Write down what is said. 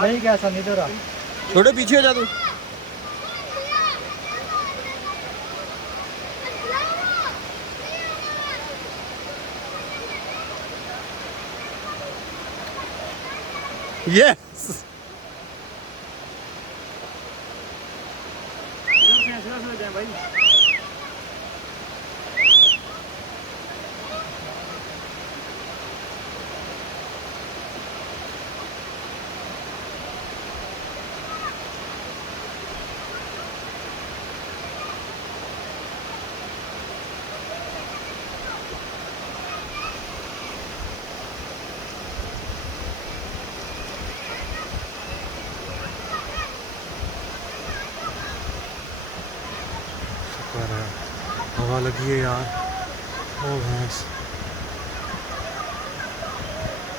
नहीं क्या सन इधर आ। छोटे पीछे हो जा तू। यस इधर से जाए भाई। हवा लगी है यार। ओ भैंस।